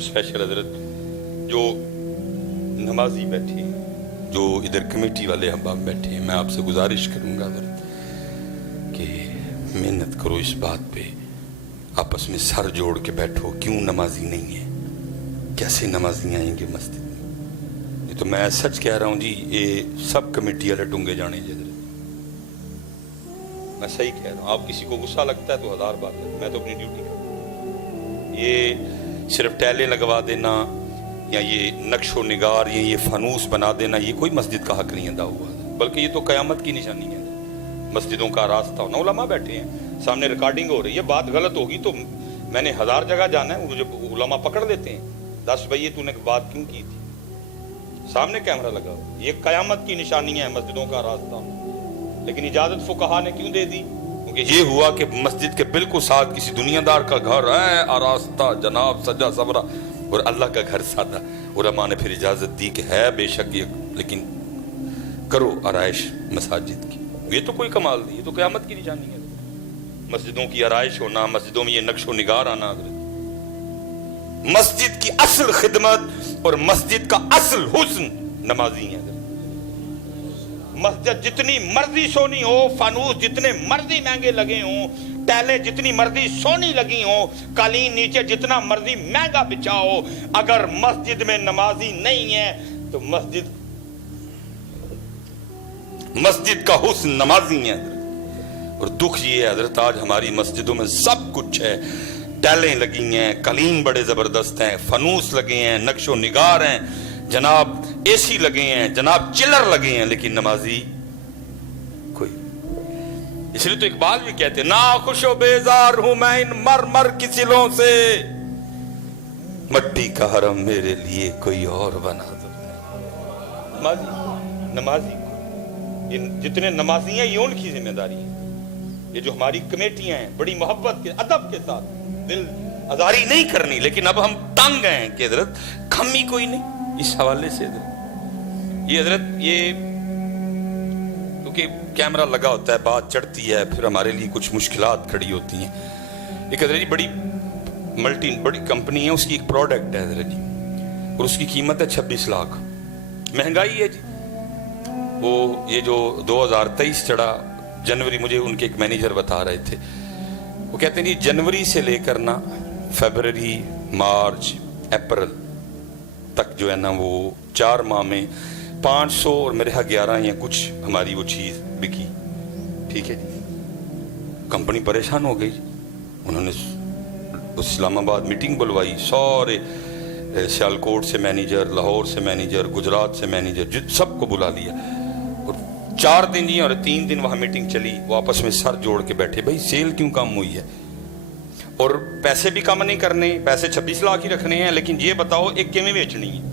اور اسپیشل حضرت جو نمازی بیٹھے ہیں, جو ادھر کمیٹی والے احباب بیٹھے ہیں, میں آپ سے گزارش کروں گا حضرت کہ محنت کرو اس بات پہ, آپس میں سر جوڑ کے بیٹھو. کیوں نمازی نہیں ہے, کیسے نمازی آئیں گے مسجد میں؟ یہ تو میں سچ کہہ رہا ہوں جی, یہ سب کمیٹی والے ٹونگے جانے جی, میں صحیح کہہ رہا ہوں. آپ کسی کو غصہ لگتا ہے تو ہزار بات ہے, میں تو اپنی ڈیوٹی کرتا ہوں. یہ صرف ٹیلیں لگوا دینا یا یہ نقش و نگار یا یہ فانوس بنا دینا, یہ کوئی مسجد کا حق نہیں ادا ہوا, بلکہ یہ تو قیامت کی نشانی ہے. مسجدوں کا راستہ ہونا, علماء بیٹھے ہیں سامنے, ریکارڈنگ ہو رہی ہے, بات غلط ہوگی تو میں نے 1000 جگہ جانا ہے, مجھے علماء پکڑ لیتے ہیں, 10 بھائی تو نے بات کیوں کی تھی, سامنے کیمرہ لگا ہو. یہ قیامت کی نشانی ہے مسجدوں کا راستہ ہونا. لیکن اجازت فقہا نے کیوں دے دی؟ کیونکہ یہ ہوا کہ مسجد کے بالکل ساتھ کسی دنیا دار کا گھر ہے, آراستہ جناب سجا سبرا, اور اللہ کا گھر سادہ. علماء نے پھر اجازت دی کہ ہے بے شک یہ, لیکن کرو آرائش مساجد کی. یہ تو کوئی کمال نہیں, یہ تو قیامت کی نشانی ہے. مسجدوں کی آرائش ہونا, مسجدوں میں یہ نقش و نگار آنا. مسجد کی اصل خدمت اور مسجد کا اصل حسن نمازی ہیں. مسجد جتنی مرضی سونی ہو, فانوس جتنے مرضی مہنگے لگے ہوں, ٹیلیں جتنی مرضی سونی لگی ہوں, قالین نیچے جتنا مرضی مہنگا بچھا ہو, اگر مسجد میں نمازی نہیں ہے تو مسجد کا حسن نمازی ہے. اور دکھ یہ ہے حضرت, آج ہماری مسجدوں میں سب کچھ ہے, ٹیلیں لگی ہیں, قالین بڑے زبردست ہیں, فانوس لگے ہیں, نقش و نگار ہیں جناب, اے سی لگے ہیں جناب, چلر لگے ہیں, لیکن نمازی کوئی. اس لیے تو اقبال بھی کہتے ہیں, ناخوش و بیزار ہوں میں ان مرمر کی سلوں سے, مٹی کا حرم میرے لیے کوئی اور بنا دو. نمازی جتنے نمازی ہیں یہ ان کی ذمہ داری ہے. یہ جو ہماری کمیٹیاں ہیں بڑی محبت کے ادب کے ساتھ, دل آزاری نہیں کرنی, لیکن اب ہم تنگ ہیں کہ حضرت کمی کوئی نہیں. اس حوالے سے حضرت یہ کیونکہ کیمرہ لگا ہوتا ہے, بات چڑھتی ہے, پھر ہمارے لیے کچھ مشکلات کھڑی ہوتی ہیں. ایک حضرت جی بڑی کمپنی ہے, اس کی ایک پروڈکٹ ہے حضرت جی, اور اس کی قیمت ہے 26 لاکھ. مہنگائی ہے جی. وہ یہ جو 2023 چڑھا جنوری, مجھے ان کے ایک مینیجر بتا رہے تھے, وہ کہتے ہیں جی جنوری سے لے کر نا فیبرری, مارچ, اپریل تک جو ہے نا وہ 4 ماہ میں 500 اور میرے ہاں 11 یا کچھ ہماری وہ چیز بکی. ٹھیک ہے جی, کمپنی پریشان ہو گئی. انہوں نے اسلام آباد میٹنگ بلوائی, سارے سیالکوٹ سے مینیجر, لاہور سے مینیجر, گجرات سے مینیجر, سب کو بلا لیا. اور 4 دن ہی اور 3 دن وہاں میٹنگ چلی, وہ آپس میں سر جوڑ کے بیٹھے, بھائی سیل کیوں کم ہوئی ہے, اور پیسے بھی کم نہیں کرنے, پیسے 26 لاکھ ہی رکھنے ہیں, لیکن یہ بتاؤ ایک کیویں بیچنی ہے.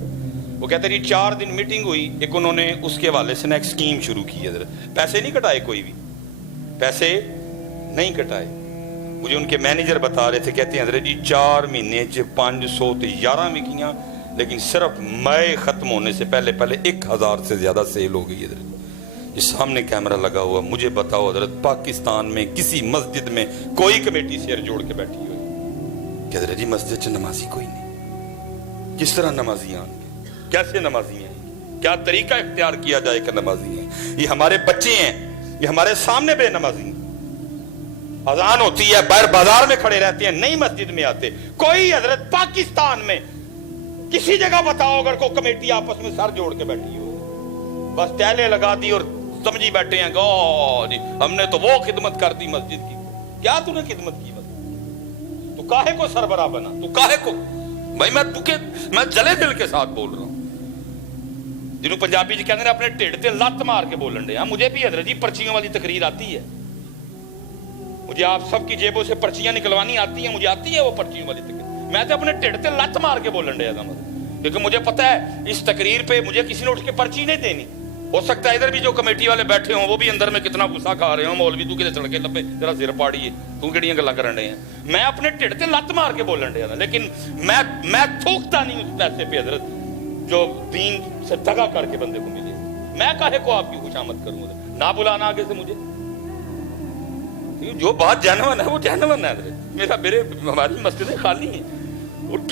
وہ کہتے ہیں 4 دن میٹنگ ہوئی, ایک انہوں نے اس کے حوالے سے ایک سکیم شروع کی ہے. پیسے نہیں کٹائے, کوئی بھی پیسے نہیں کٹائے. مجھے ان کے مینیجر بتا رہے تھے, کہتے ہیں حضرت جی 4 مہینے 500 تو 11 میں کیاں, لیکن صرف مئی ختم ہونے سے پہلے 1000 سے زیادہ سیل ہو گئی. حضرت یہ سامنے کیمرہ لگا ہوا, مجھے بتاؤ حضرت پاکستان میں کسی مسجد میں کوئی کمیٹی سیر جوڑ کے بیٹھی ہوئی کہ حضرت جی مسجد سے نمازی کوئی نہیں, کس طرح نمازی آئیں گے, کیسے نمازی ہیں, کیا طریقہ اختیار کیا جائے کہ نمازی ہیں. یہ ہمارے بچے ہیں, یہ ہمارے سامنے بے نمازی ہیں. اذان ہوتی ہے باہر بازار میں کھڑے رہتے ہیں, نہیں مسجد میں آتے. کوئی حضرت پاکستان میں کسی جگہ بتاؤ اگر کوئی کمیٹی آپس میں سر جوڑ کے بیٹھی ہو, بس ٹیلیں لگا دی اور سمجھی بیٹھے ہیں کہ ہم نے تو وہ خدمت کر دی مسجد کی. کیا تو نے خدمت کی مسجد؟ تو کاہے کو سربراہ بنا, تو کاہے کو, بھائی میں جلے دل کے ساتھ بول رہا ہوں. جنہوں پنجابی جی کہتے ہیں اپنے ٹھڈ تے لت مار کے بولن دے. مجھے بھی حضرت جی پرچیوں والی تقریر آتی ہے, مجھے آپ سب کی جیبوں سے پرچیاں نکلوانی آتی ہیں, مجھے آتی ہے وہ پرچیوں والی تقریر. میں تو اپنے ٹھڈ تے لت مار کے بولن دیا تھا, کیونکہ مجھے پتا ہے اس تقریر پہ مجھے کسی نے اٹھ کے پرچی نہیں دینی. ہو سکتا ہے ادھر بھی جو کمیٹی والے بیٹھے ہوں وہ بھی اندر میں کتنا غصہ کھا رہے ہوں, مولوی تو کدھر چڑھ کے لبے ذرا سر پاڑیے, تو کیڑیاں گلاں کرن رہے ہیں. میں اپنے ٹھڈ تے لت مار کے بولن دیا تھا, لیکن میں تھوکتا نہیں اس پیسے پہ حضرت جو دین سے دگا کر کے بندے کو ملے. میں کاہے کو آپ کی خوشامد کروں, نہ بلانا آگے سے مجھے. جو بات جینون ہے وہ جینون ہے. میرے ہماری مسجدیں خالی ہیں, اور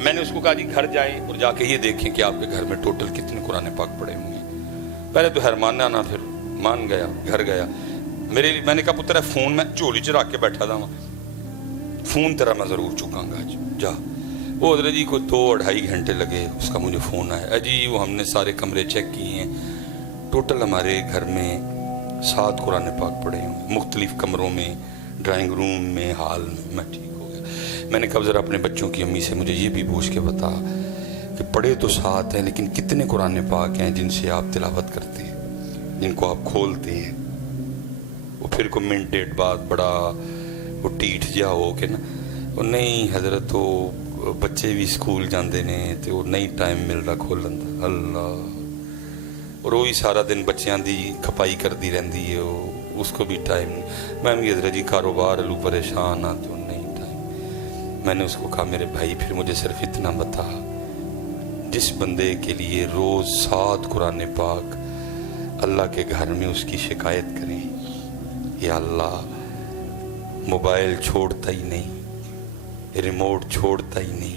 میں نے اس کو کہا جی گھر جائیں اور جا کے یہ دیکھیں کہ آپ کے گھر میں ٹوٹل کتنے قرآن پاک پڑے ہوئے ہیں. پہلے تو حیرمانہ نہ، پھر مان گیا. گھر گیا میں نے کہا پتر ہے فون میں جھولی چ رکھ کے بیٹھا تھا، فون تیرا میں ضرور چکاں گا جا. وہ حضرت جی کو 2-2.5 گھنٹے لگے، اس کا مجھے فون آیا. جی وہ ہم نے سارے کمرے چیک کیے ہیں، ٹوٹل ہمارے گھر میں 7 قرآن پاک پڑے ہیں، مختلف کمروں میں، ڈرائنگ روم میں، ہال میں. میں ٹھیک ہو گیا. میں نے کہا ذرا اپنے بچوں کی امی سے مجھے یہ بھی پوچھ کے بتا کہ پڑھے تو 7 ہیں لیکن کتنے قرآن پاک ہیں جن سے آپ تلاوت کرتے ہیں، جن کو آپ کھولتے ہیں. وہ پھر کو منٹ ڈیٹ بعد بڑا وہ ٹیٹ جا ہو کے نا، وہ نہیں حضرت وہ بچے بھی اسکول جاندے نے تو وہ نہیں ٹائم مل رہا کھولن دا. اللہ، اور وہی سارا دن بچیاں دی کھپائی کر دی رہندی ہے، وہ اس کو بھی ٹائم نہیں. میں بھی حضرت جی کاروبار لوں پریشان ہاں تو نہیں ٹائم. میں نے اس کو کہا میرے بھائی پھر مجھے صرف اتنا بتا، جس بندے کے لیے روز 7 قرآن پاک اللہ کے گھر میں اس کی شکایت کریں، یا اللہ موبائل چھوڑتا ہی نہیں، ریموٹ چھوڑتا ہی نہیں،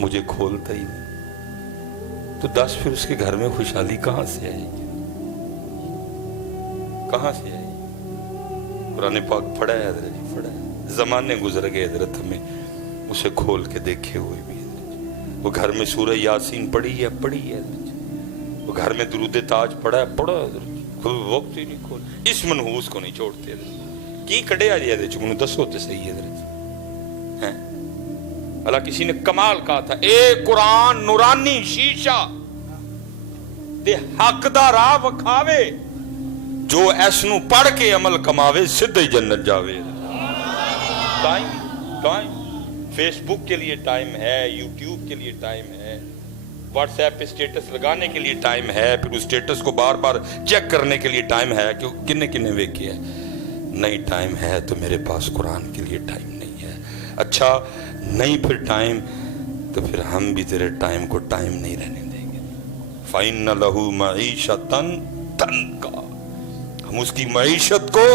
مجھے کھولتا ہی نہیں، تو 10 پھر اس کے گھر میں خوشحالی کہاں سے آئے گی؟ کہاں سے آئے گی؟ قرآن پاک پڑھا ہے حضرت جی، پڑھا ہے. زمانے گزر گئے حضرت، ہمیں اسے کھول کے دیکھے ہوئے بھی حضرت جی. وہ گھر میں سورہ یاسین پڑھی ہے حضرت جی. وہ گھر میں درود تاج پڑھا ہے حضرت جی. کوئی وقت ہی نہیں کھول، اس منحوس کو نہیں چھوڑتے حضرت. کی کڑے آ جائے چنو دسو تو صحیح ہے حضرت. اللہ کسی نے کمال کہا تھا، اے قرآن نورانی شیشہ دے حق دا راہ وکھاوے، جو ایس نو پڑھ کے عمل کماوے سدھے جنت جاوے. ٹائم فیس بک کے لیے ٹائم ہے، یوٹیوب کے لیے ٹائم ہے، واٹس ایپ پہ سٹیٹس لگانے کے لیے ٹائم ہے، پھر اس سٹیٹس کو بار بار چیک کرنے کے لیے ٹائم ہے کہ کنے ویکھے ہے. نہیں ٹائم ہے تو میرے پاس قرآن کے لیے ٹائم نہیں ہے. اچھا نہیں پھر ٹائم، تو پھر ہم بھی تیرے ٹائم کو ٹائم نہیں رہنے دیں گے. فَإِنَّ لَهُ مَعِيشَةً تَنْكَ، ہم اس کی معیشت کو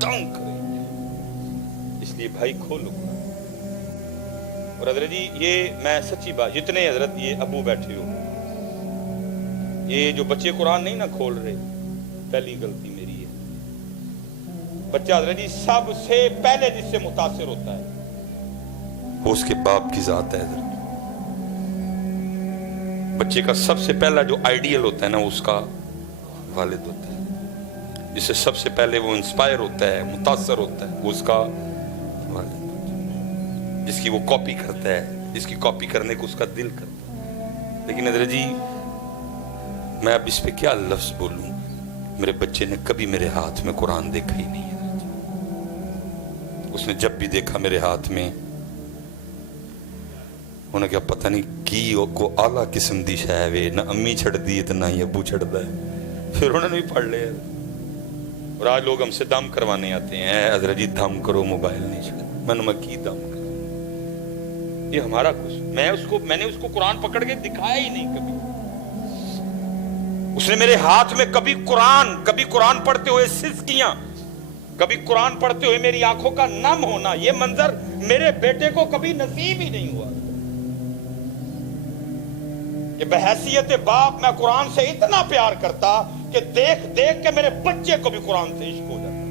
تنگ کریں گے. اس لیے بھائی کھولو. اور حضرت جی یہ میں سچی بات، جتنے حضرت یہ ابو بیٹھے ہو، یہ جو بچے قرآن نہیں نہ کھول رہے، پہلی غلطی میری ہے. بچہ حضرت جی سب سے پہلے جس سے متاثر ہوتا ہے وہ اس کے باپ کی ذات ہے حضرت. بچے کا سب سے پہلا جو آئیڈیل ہوتا ہے نا، اس کا والد ہوتا ہے. جس سے سب سے پہلے وہ انسپائر ہوتا ہے، متاثر ہوتا ہے، وہ اس کا والد ہوتا ہے، جس کی وہ کاپی کرتا ہے، جس کی کاپی کرنے کو اس کا دل کرتا ہے. لیکن حضرت جی میں اب اس پہ کیا لفظ بولوں، میرے بچے نے کبھی میرے ہاتھ میں قرآن دیکھا ہی نہیں. اس نے جب بھی دیکھا میرے ہاتھ میں، انہیں کیا پتہ نہیں کی کو اعلیٰ قسم دی شے وے، نہ امی چھڑ دی تو نہ ہی ابو چھڑتا ہے. پھر انہوں نے بھی پڑھ لیا. اور آج لوگ ہم سے دم کروانے آتے ہیں، اے حضرت جی دم کرو، موبائل نہیں چھڑ. میں کی دم کروں؟ یہ ہمارا کچھ، میں نے اس کو قرآن پکڑ کے دکھایا ہی نہیں کبھی. اس نے میرے ہاتھ میں کبھی قرآن پڑھتے ہوئے سسکیاں، کبھی قرآن پڑھتے ہوئے میری آنکھوں کا نم ہونا، یہ منظر میرے بیٹے کو کبھی نصیب ہی نہیں ہوا. کہ بحیثیت باپ میں قرآن سے اتنا پیار کرتا کہ دیکھ دیکھ کے میرے بچے کو بھی قرآن سے عشق ہو جاتا.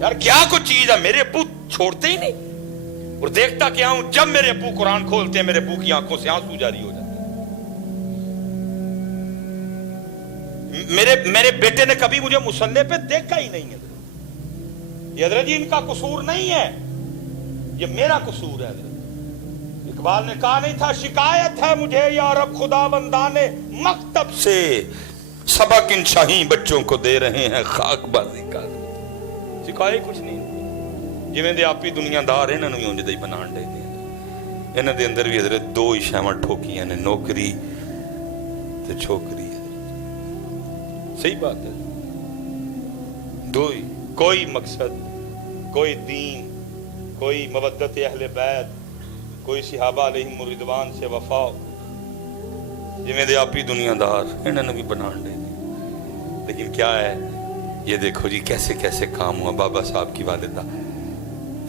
یار کیا کوئی چیز ہے، میرے ابو چھوڑتے ہی نہیں. اور دیکھتا کیا ہوں، جب میرے ابو قرآن کھولتے ہیں میرے ابو کی آنکھوں سے آنسو جاری ہو جاتے. میرے بیٹے نے کبھی مجھے مصلی پہ دیکھا ہی نہیں ہے. یہ حضرت جی ان کا قصور نہیں ہے، یہ میرا قصور ہے. اقبال نے کہا نہیں تھا، شکایت ہے مجھے یا رب خدا بندانے مکتب سے، سبق ان شاہین بچوں کو دے رہے ہیں خاک بازی کا. شکایت کچھ نہیں، جویں دے آپ ہی دنیا دار انہاں نوں اونج دے بنان دے دے. انہاں دے اندر بھی حضرت دو ہی شیواں ٹھوکیاں نے، نوکری تے چھوکری. صحیح بات ہے، دو ہی، کوئی مقصد، کوئی دین، کوئی مودت اہل بیت، کوئی صحابہ علیہم الرضوان سے وفا. جویں دے آپ ہی دنیا دار انہوں نے بھی بنان دے. لیکن کیا ہے یہ دیکھو جی کیسے کیسے کام ہوا. بابا صاحب کی والدہ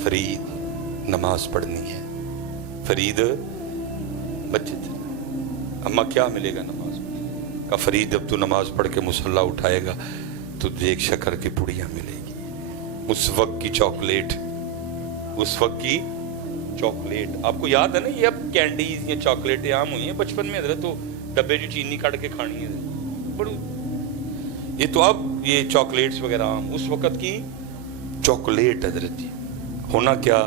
فرید نماز پڑھنی ہے، فرید مسجد اما کیا ملے گا نماز میں؟ کہا فرید جب تو نماز پڑھ کے مصلی اٹھائے گا تو تجھے ایک شکر کی پڑیاں ملے گی، اس وقت کی چاکلیٹ، اس وقت کی چاکلیٹ۔ آپ کو یاد ہے نا یہ اب کینڈیز یا چاکلیٹیں عام ہوئی ہیں، بچپن میں حضرت تو ڈبے جو چینی کاٹ کے کھانی ہے بڑو، یہ تو اب یہ چاکلیٹس وغیرہ عام، اس وقت کی چاکلیٹ حضرت جی۔ ہونا کیا،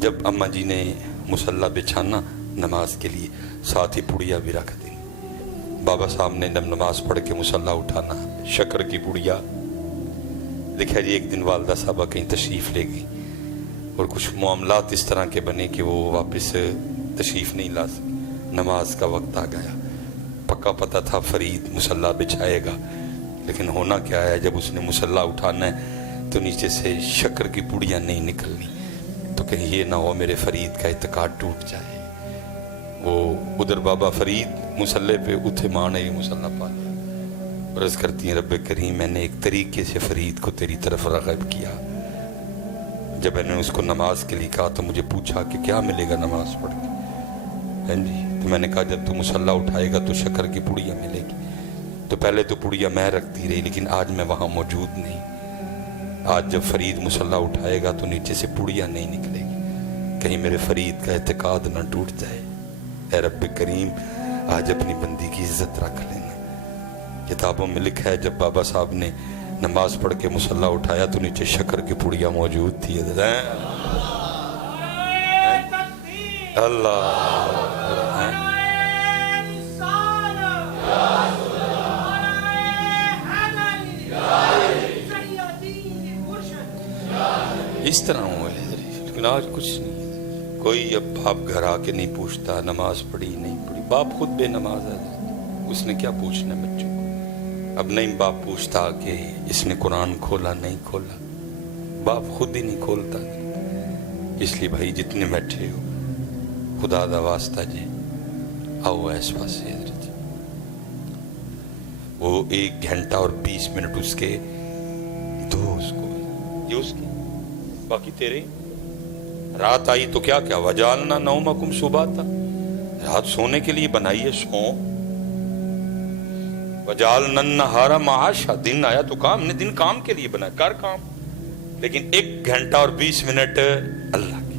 جب اماں جی نے مصلی بچھانا نماز کے لیے، ساتھ ہی پڑیا بھی رکھ دی۔ بابا صاحب نے جب نماز پڑھ کے مصلی اٹھانا، شکر کی پڑیا دیکھا جی۔ ایک دن والدہ صاحبہ کہیں تشریف لے گئی اور کچھ معاملات اس طرح کے بنے کہ وہ واپس تشریف نہیں لا سکی، نماز کا وقت آ گیا۔ پکا پتہ تھا فرید مصلی بچھائے گا، لیکن ہونا کیا ہے، جب اس نے مصلی اٹھانا ہے تو نیچے سے شکر کی پڑیاں نہیں نکلنی، تو کہیں یہ نہ ہو میرے فرید کا اعتقاد ٹوٹ جائے۔ وہ ادھر بابا فرید مصلی پہ اٹھے، ماں نے مصلی پا لیا، عرض کرتی ہیں رب کریم میں نے ایک طریقے سے فرید کو تیری طرف راغب کیا۔ جب میں نے اس کو نماز کے لیے کہا تو مجھے پوچھا کہ کیا ملے گا نماز پڑھ کے، ہاں جی، تو میں نے کہا جب تو مصلی اٹھائے گا تو شکر کی پڑیاں ملے گی۔ تو پہلے تو پڑیاں میں رکھتی رہی، لیکن آج میں وہاں موجود نہیں۔ آج جب فرید مصلی اٹھائے گا تو نیچے سے پڑیاں نہیں نکلے گی، کہیں میرے فرید کا اعتقاد نہ ٹوٹ جائے۔ اے رب کریم آج اپنی بندی کی عزت رکھ لینا۔ کتابوں میں لکھا ہے جب بابا صاحب نے نماز پڑھ کے مصلی اٹھایا تو نیچے شکر کی پڑیاں موجود تھی۔ اللہ اس طرح ہوئے، لیکن آج کچھ نہیں۔ کوئی اب باپ گھر آ کے نہیں پوچھتا نماز پڑھی نہیں پڑھی، باپ خود بے نماز ہے، اس نے کیا پوچھنا بچوں کو۔ اب نہیں باپ پوچھتا کہ اس نے قرآن کھولا نہیں کھولا، باپ خود ہی نہیں کھولتا۔ اس لیے بھائی جتنے بیٹھے ہو خدا دا واسطہ جی آؤ اس پاس سے حضرت، وہ 1 گھنٹہ اور 20 منٹ اس کے دو، اس کو یہ اس کی، باقی تیرے۔ رات آئی تو کیا کیا، وجعلنا نومکم سباتا، رات سونے کے لیے بنائی ہے، سو۔ وجعلنا النہار معاشا، دن آیا تو کام نے، دن کام کے لیے بنا، کر کام، لیکن 1 گھنٹہ اور 20 منٹ اللہ کی۔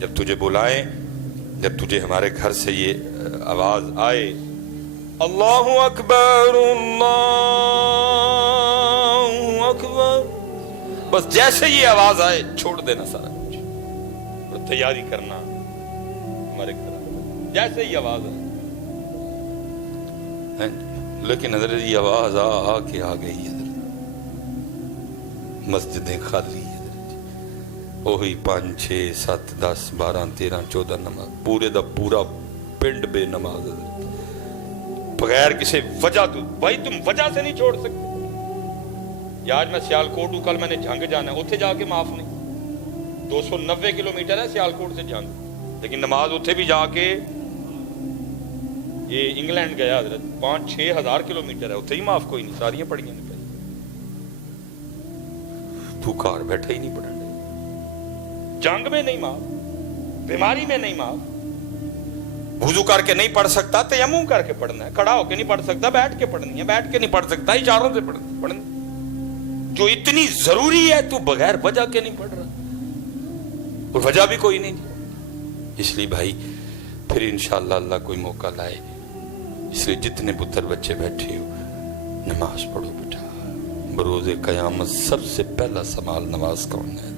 جب تجھے بلائیں، جب تجھے ہمارے گھر سے یہ آواز آئے اللہ اکبر اللہ اکبر، بس جیسے یہ آواز آئے چھوڑ دینا سارا کچھ اور تیاری کرنا ہمارے گھر، جیسے ہی آواز آئے۔ لیکن حضرت یہ آواز آ کے آ گئی حضرت، مسجدیں خالی حضرت، وہی 5 6 7 10 12 13 14 نماز، پورے دا پورا پنڈ بے نماز حضرت، بغیر کسی وجہ۔ تو بھائی تم وجہ سے نہیں چھوڑ سکتے۔ یا آج میں سیالکوٹ ہوں، کل میں نے جھنگ جانا ہے، اتھے جا کے معاف نہیں، 290 کلومیٹر ہے سیالکوٹ سے جھنگ، لیکن نماز اتھے بھی جا کے، یہ انگلینڈ گیا حضرت 5 6 ہزار کلومیٹر ہے، اتھے ہی معاف کوئی نہیں، ساریاں پڑھی ہیں پہلے، تو کار بیٹھا ہی نہیں پڑھا، جنگ میں نہیں معاف، بیماری میں نہیں معاف، وضو کر کے نہیں پڑھ سکتا تیمم کر کے پڑھنا ہے، کھڑا ہو کے نہیں پڑھ سکتا بیٹھ کے پڑھنی ہے، بیٹھ کے نہیں پڑھ سکتا اشاروں سے پڑھنا، جو اتنی ضروری ہے تو بغیر وجہ کے نہیں پڑھ رہا، اور وجہ بھی کوئی نہیں۔ اس لیے بھائی پھر انشاءاللہ اللہ کوئی موقع لائے، اس لیے جتنے پتر بچے بیٹھے ہو نماز پڑھو بیٹا، بروز قیامت سب سے پہلا سوال نماز کا ہونا ہے۔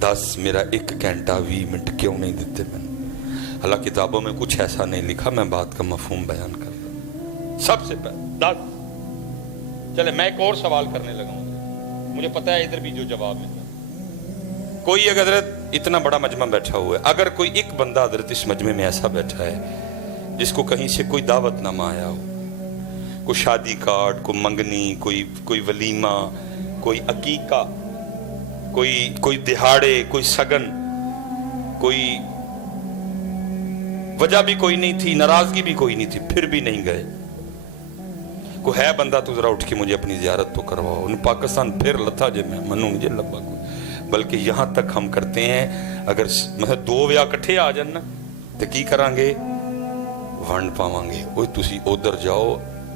10 میرا 1 گھنٹہ 20 منٹ کیوں نہیں دیتے میں نے؟ اللہ کتابوں میں کچھ ایسا نہیں لکھا، میں بات کا مفہوم بیان کر رہا ہوں۔ سب سے پہلے 10۔ چلے میں ایک اور سوال کرنے لگا ہوں، مجھے پتا ہے ادھر بھی جو جواب ملتا ہے۔ کوئی ایک حضرت اتنا بڑا مجمع بیٹھا ہوا ہے، اگر کوئی ایک بندہ حضرت اس مجمع میں ایسا بیٹھا ہے جس کو کہیں سے کوئی دعوت نامہ آیا ہو، کوئی شادی کارڈ، کوئی منگنی، کوئی ولیمہ، کوئی عقیقہ، کوئی دہاڑے، کوئی سگن، کوئی وجہ بھی کوئی نہیں تھی، ناراضگی بھی کوئی نہیں تھی، پھر بھی نہیں گئے، کوئی ہے بندہ تو ذرا اٹھ کے مجھے اپنی زیارت تو کرواؤ۔ ان پاکستان پھر لتھا جے میں منوں مجھے لبا کوئی، بلکہ یہاں تک ہم کرتے ہیں اگر 2 یا اکٹھے آ جانا ਤੇ ਕੀ ਕਰਾਂਗੇ, ਵੰਡ ਪਾਵਾਂਗੇ। ਓਏ ਤੁਸੀਂ ਉਧਰ ਜਾਓ,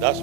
10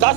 10